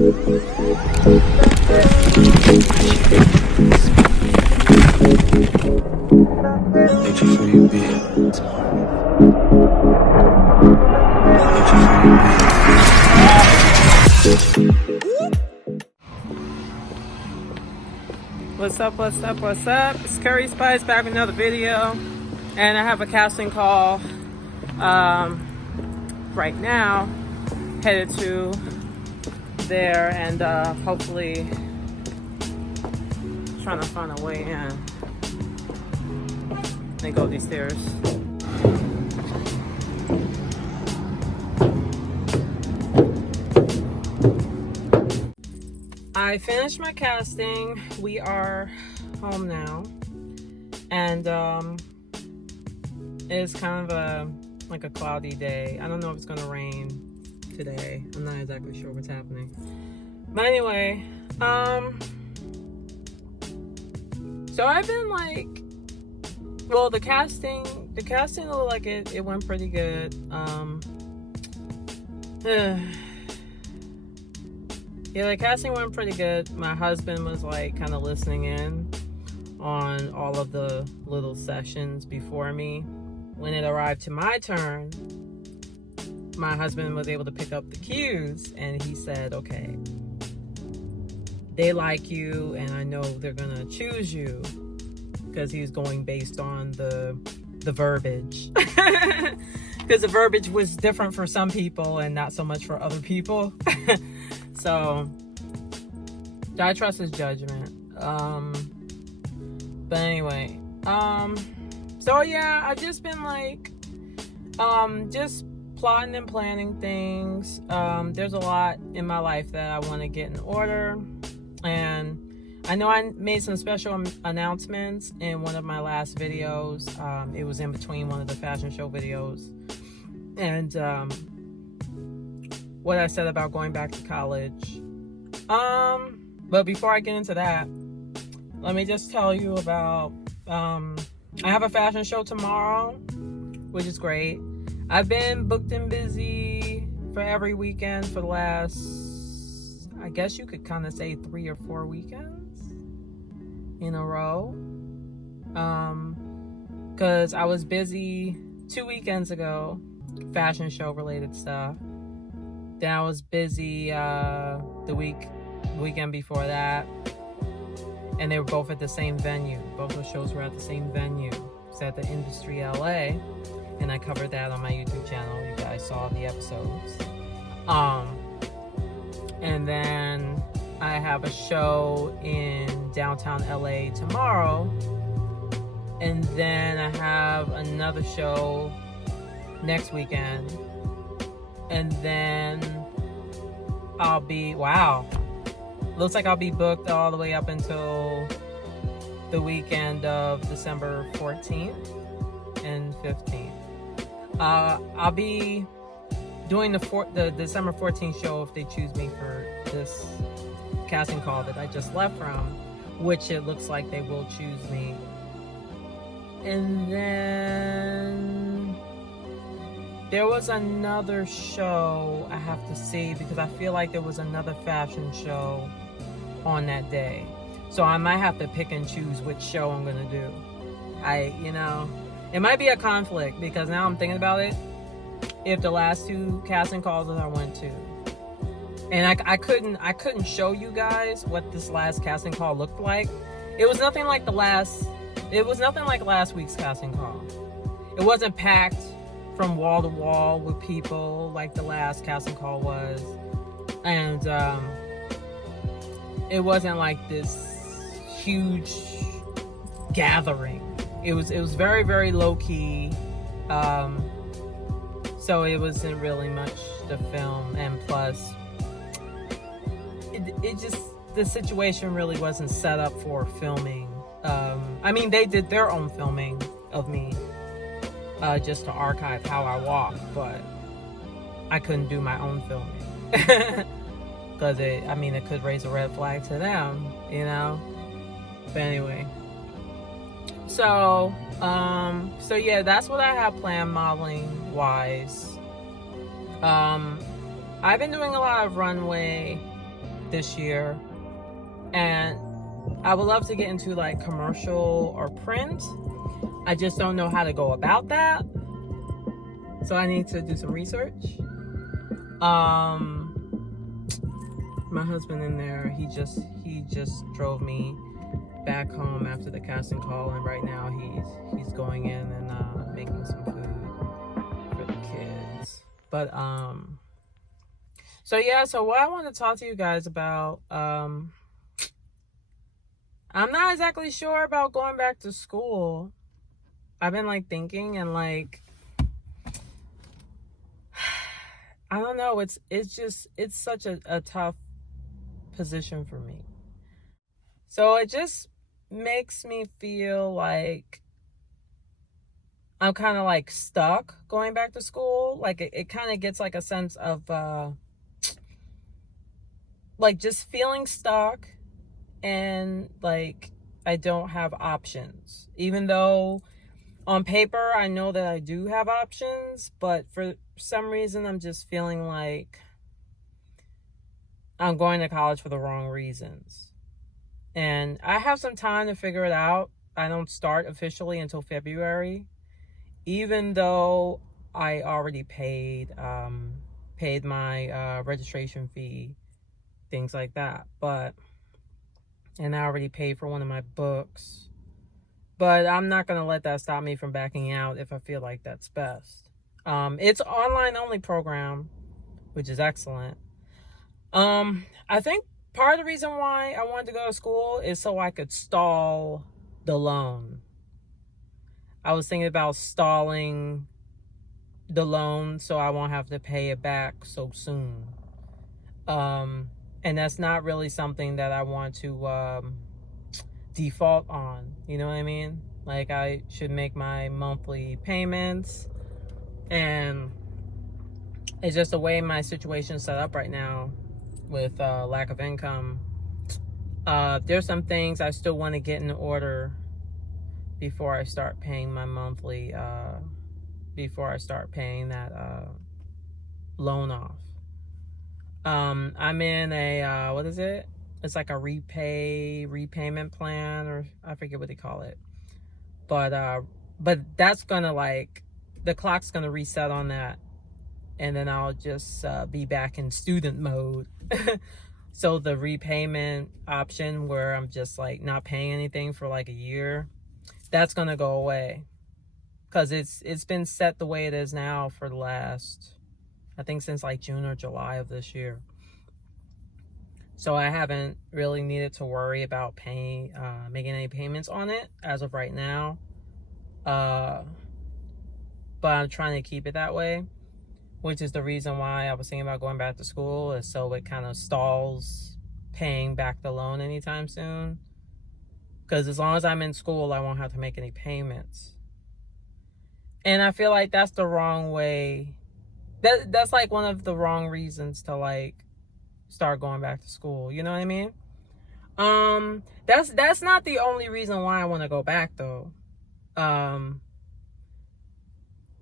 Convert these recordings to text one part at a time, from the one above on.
What's up? It's Currie Spice back with another video, and I have a casting call right now, headed to there, and hopefully trying to find a way in. Let me go up these stairs. I finished my casting. We are home now, and it's kind of like a cloudy day. I don't know if it's gonna rain today. I'm not exactly sure what's happening, but anyway, so I've been like, well, the casting looked like it went pretty good. Yeah, the casting went pretty good. My husband was like kind of listening in on all of the little sessions before me. When it arrived to my turn, my husband was able to pick up the cues, and he said, okay, they like you, and I know they're gonna choose you, because he was going based on the verbiage. Because the verbiage was different for some people and not so much for other people. So I trust his judgment. But anyway, so yeah, I've just been like, just plotting and planning things. There's a lot in my life that I want to get in order, and I know I made some special announcements in one of my last videos. It was in between one of the fashion show videos, and what I said about going back to college. But before I get into that, let me just tell you about, I have a fashion show tomorrow, which is great. I've been booked and busy for every weekend for the last, I guess you could kind of say 3 or 4 weekends in a row. Because I was busy 2 weekends ago, fashion show related stuff. Then I was busy the weekend before that, and they were both at the same venue. Both the shows were at the same venue. It's at the Industry LA, and I covered that on my YouTube channel. You guys saw the episodes. And then I have a show in downtown LA tomorrow, and then I have another show next weekend. And then I'll be, wow, looks like I'll be booked all the way up until the weekend of December 14th and 15th. I'll be doing the December 14th show if they choose me for this casting call that I just left from, which it looks like they will choose me. And then there was another show I have to see, because I feel like there was another fashion show on that day. So I might have to pick and choose which show I'm gonna do. It might be a conflict, because now I'm thinking about it. If the last 2 casting calls that I went to, and I couldn't show you guys what this last casting call looked like. It was nothing like last week's casting call. It wasn't packed from wall to wall with people like the last casting call was, and it wasn't like this huge gathering. It was very, very low key, so it wasn't really much to film, and plus it just, the situation really wasn't set up for filming. I mean, they did their own filming of me, just to archive how I walk, but I couldn't do my own filming because it could raise a red flag to them, But anyway, so yeah, that's what I have planned modeling wise. I've been doing a lot of runway this year, and I would love to get into like commercial or print. I just don't know how to go about that, so I need to do some research. My husband in there, he just drove me back home after the casting call, and right now he's going in and making some food for the kids. But so yeah, so what I want to talk to you guys about, I'm not exactly sure about going back to school. I've been like thinking, and like I don't know, it's such a tough position for me. So it just makes me feel like I'm kind of like stuck going back to school. Like it kind of gets like a sense of like just feeling stuck, and like I don't have options, even though on paper I know that I do have options, but for some reason I'm just feeling like I'm going to college for the wrong reasons. And I have some time to figure it out. I don't start officially until February, even though I already paid my registration fee, things like that. And I already paid for one of my books. But I'm not going to let that stop me from backing out if I feel like that's best. It's an online only program, which is excellent. I think part of the reason why I wanted to go to school is so I could stall the loan. I was thinking about stalling the loan so I won't have to pay it back so soon. And that's not really something that I want to default on. You know what I mean? Like I should make my monthly payments, and it's just the way my situation is set up right now with lack of income. There's some things I still want to get in order before I start paying my monthly, before I start paying that loan off. I'm in a, what is it? It's like a repayment plan, or I forget what they call it. But that's gonna like, the clock's gonna reset on that, and then I'll just be back in student mode. So the repayment option where I'm just like not paying anything for like a year, that's gonna go away, because it's been set the way it is now for the last, I think since like June or July of this year. So I haven't really needed to worry about paying, making any payments on it as of right now. But I'm trying to keep it that way, which is the reason why I was thinking about going back to school, is so it kind of stalls paying back the loan anytime soon. Because as long as I'm in school, I won't have to make any payments. And I feel like that's the wrong way. That's like one of the wrong reasons to like start going back to school. You know what I mean? That's not the only reason why I want to go back though.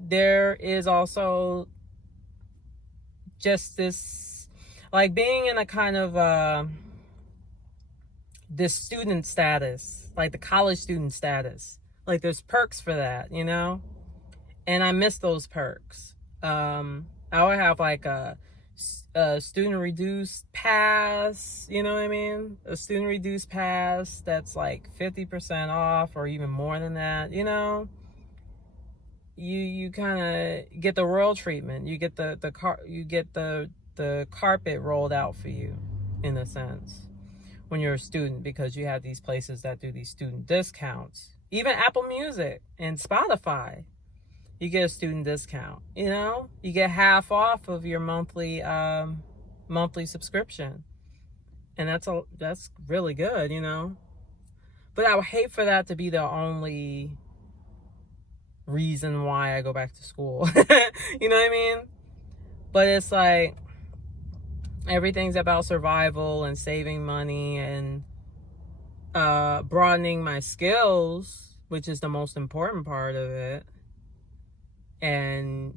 There is also just this, like being in a kind of this student status, like the college student status. Like there's perks for that, you know? And I miss those perks. I would have like a student reduced pass, you know what I mean? A student reduced pass that's like 50% off or even more than that, you know? You kind of get the royal treatment. You get the carpet rolled out for you, in a sense, when you're a student, because you have these places that do these student discounts. Even Apple Music and Spotify, you get a student discount. You know, you get half off of your monthly subscription, and that's really good, you know. But I would hate for that to be the only reason why I go back to school. You know what I mean? But it's like everything's about survival and saving money and broadening my skills, which is the most important part of it, and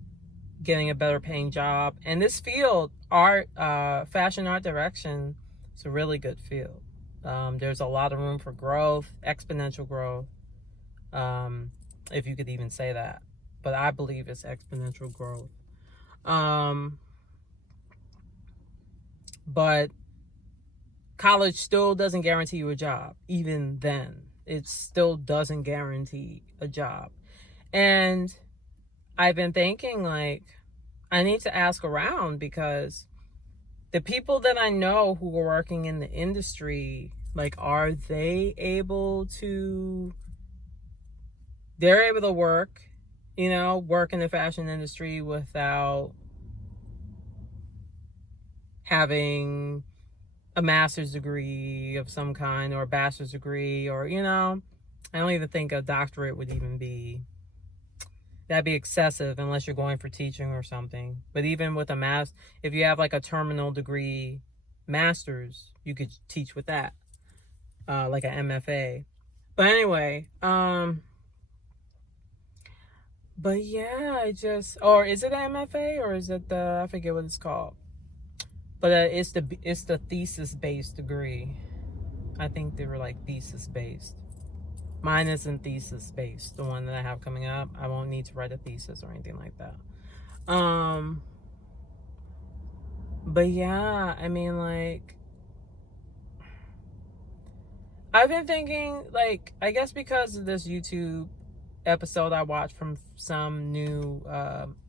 getting a better paying job. And this field, art, fashion art direction, It's a really good field. There's a lot of room for growth, exponential growth, if you could even say that. But I believe it's exponential growth. But college still doesn't guarantee you a job. Even then, it still doesn't guarantee a job. And I've been thinking, like, I need to ask around, because the people that I know who are working in the industry, like, are they able to, they're able to work, you know, work in the fashion industry without having a master's degree of some kind, or a bachelor's degree, or, you know, I don't even think a doctorate would even be, that'd be excessive unless you're going for teaching or something. But even with a if you have like a terminal degree master's, you could teach with that, like an MFA. But anyway, but yeah, or is it an MFA, or is it I forget what it's called. But it's the thesis-based degree. I think they were like thesis-based. Mine isn't thesis-based. The one that I have coming up, I won't need to write a thesis or anything like that. But yeah, I mean, like, I've been thinking, like, I guess because of this YouTube episode I watched from some new,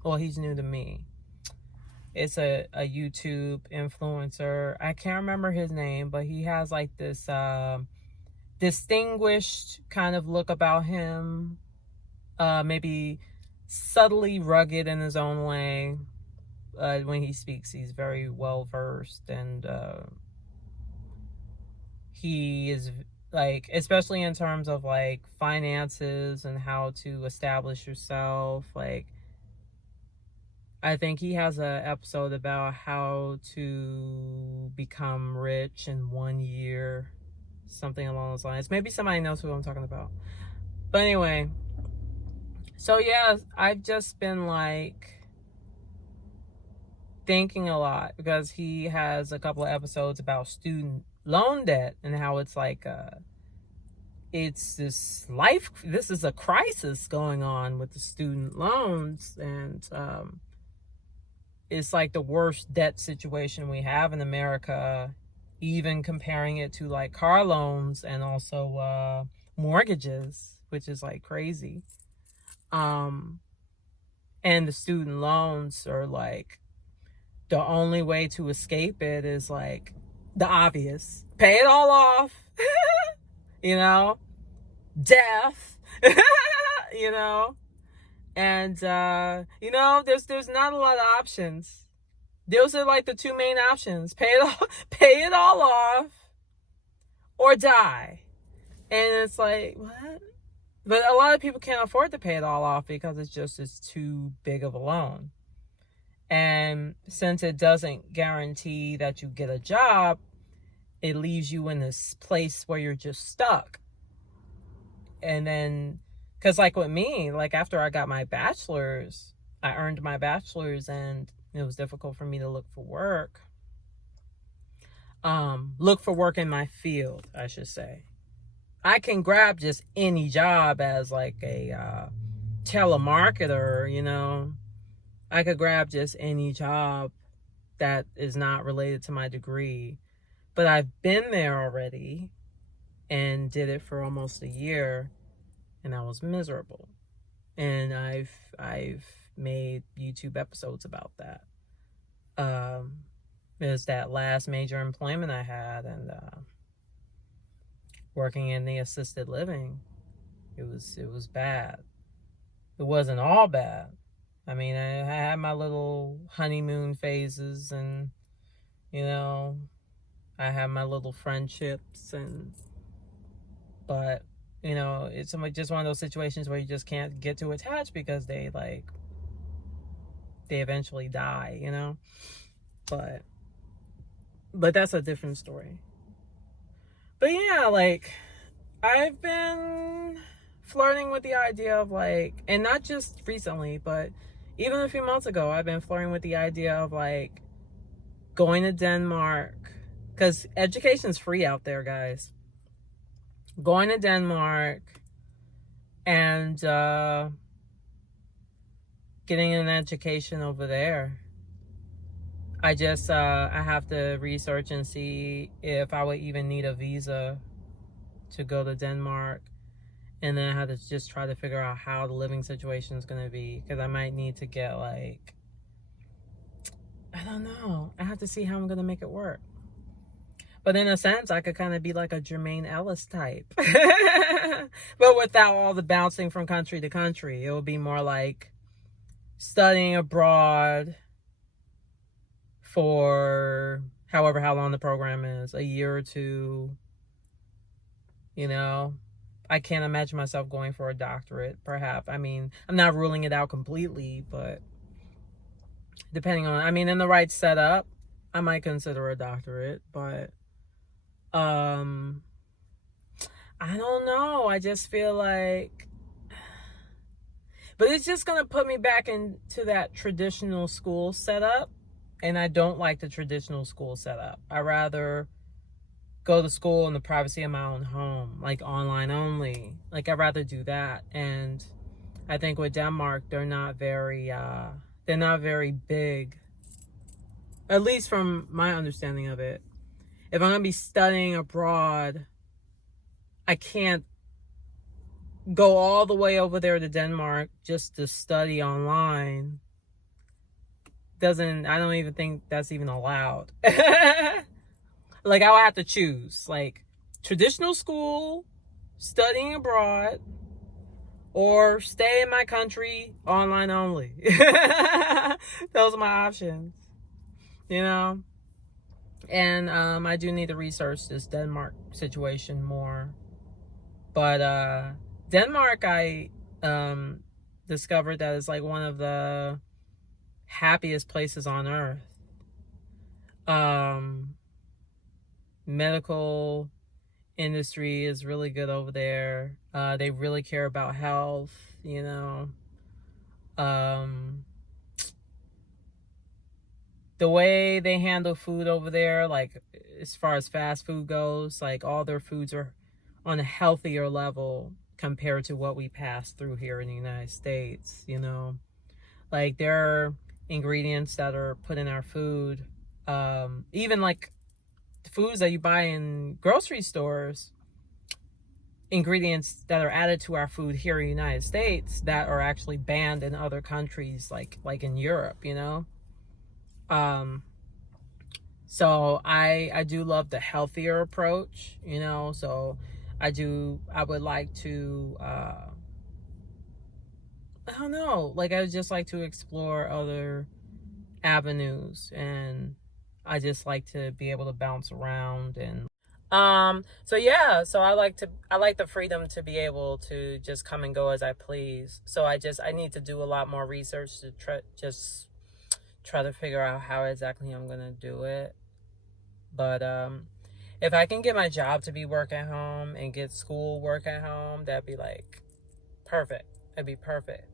well, he's new to me. It's a YouTube influencer. I can't remember his name, but he has like this distinguished kind of look about him. Maybe subtly rugged in his own way. When he speaks, he's very well versed, and he is, like, especially in terms of like finances and how to establish yourself, like, I think he has an episode about how to become rich in 1 year, something along those lines. Maybe somebody knows who I'm talking about. But anyway, so yeah, I've just been like thinking a lot, because he has a couple of episodes about student loan debt and how it's like it's this is a crisis going on with the student loans, and it's like the worst debt situation we have in America, even comparing it to like car loans and also mortgages, which is like crazy. And the student loans are like, the only way to escape it is like the obvious. Pay it all off, you know, death, you know. And, you know, there's not a lot of options. Those are like the two main options. Pay it all off, or die. And it's like, what? But a lot of people can't afford to pay it all off because it's too big of a loan. And since it doesn't guarantee that you get a job, it leaves you in this place where you're just stuck. And then, because like with me, like after I got my bachelor's, I earned my bachelor's, and it was difficult for me to look for work. Look for work in my field, I should say. I can grab just any job as like a telemarketer, you know. I could grab just any job that is not related to my degree. But I've been there already and did it for almost a year, and I was miserable. And I've made YouTube episodes about that. It was that last major employment I had, and working in the assisted living. It was bad. It wasn't all bad. I mean, I had my little honeymoon phases, and, you know, I had my little friendships, but, you know, it's just one of those situations where you just can't get too attached, because they eventually die, you know. But that's a different story. But yeah, like, I've been flirting with the idea of like, and not just recently, but even a few months ago, I've been flirting with the idea of like going to Denmark because education's free out there, guys. Going to Denmark and getting an education over there. I just I have to research and see if I would even need a visa to go to Denmark, and then I have to just try to figure out how the living situation is going to be, because I might need to get, like, I don't know, I have to see how I'm going to make it work. But in a sense, I could kind of be like a Jermaine Ellis type. But without all the bouncing from country to country. It would be more like studying abroad for however how long the program is, a year or two. You know, I can't imagine myself going for a doctorate, perhaps. I mean, I'm not ruling it out completely, but depending on, I mean, in the right setup, I might consider a doctorate, but I don't know. I just feel like, but it's just going to put me back into that traditional school setup. And I don't like the traditional school setup. I rather go to school in the privacy of my own home, like online only. Like, I'd rather do that. And I think with Denmark, they're not very big, at least from my understanding of it. If I'm going to be studying abroad, I can't go all the way over there to Denmark just to study online. I don't even think that's even allowed. Like, I would have to choose, like, traditional school, studying abroad, or stay in my country, online only. Those are my options, you know? And I do need to research this Denmark situation more. But Denmark, I discovered that it's like one of the happiest places on earth. Medical industry is really good over there. They really care about health, you know. The way they handle food over there, like as far as fast food goes, like all their foods are on a healthier level compared to what we pass through here in the United States, you know. Like, there are ingredients that are put in our food, even like foods that you buy in grocery stores, ingredients that are added to our food here in the United States that are actually banned in other countries, like in Europe, you know. So I do love the healthier approach, you know. So I would like to I don't know, like, I would just like to explore other avenues, and I just like to be able to bounce around. And so yeah, so I like the freedom to be able to just come and go as I please. So I need to do a lot more research to try to figure out how exactly I'm gonna do it. But if I can get my job to be work at home and get school work at home, that'd be like perfect. That'd be perfect.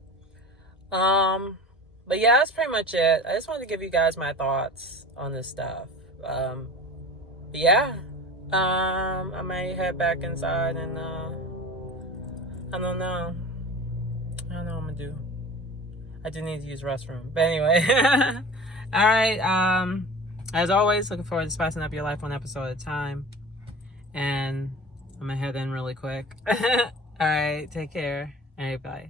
But yeah, that's pretty much it. I just wanted to give you guys my thoughts on this stuff. But yeah, I might head back inside and I don't know what I'm gonna do. I do need to use the restroom, but anyway. All right. As always, looking forward to spicing up your life one episode at a time. And I'm gonna head in really quick. All right, take care. All right, bye.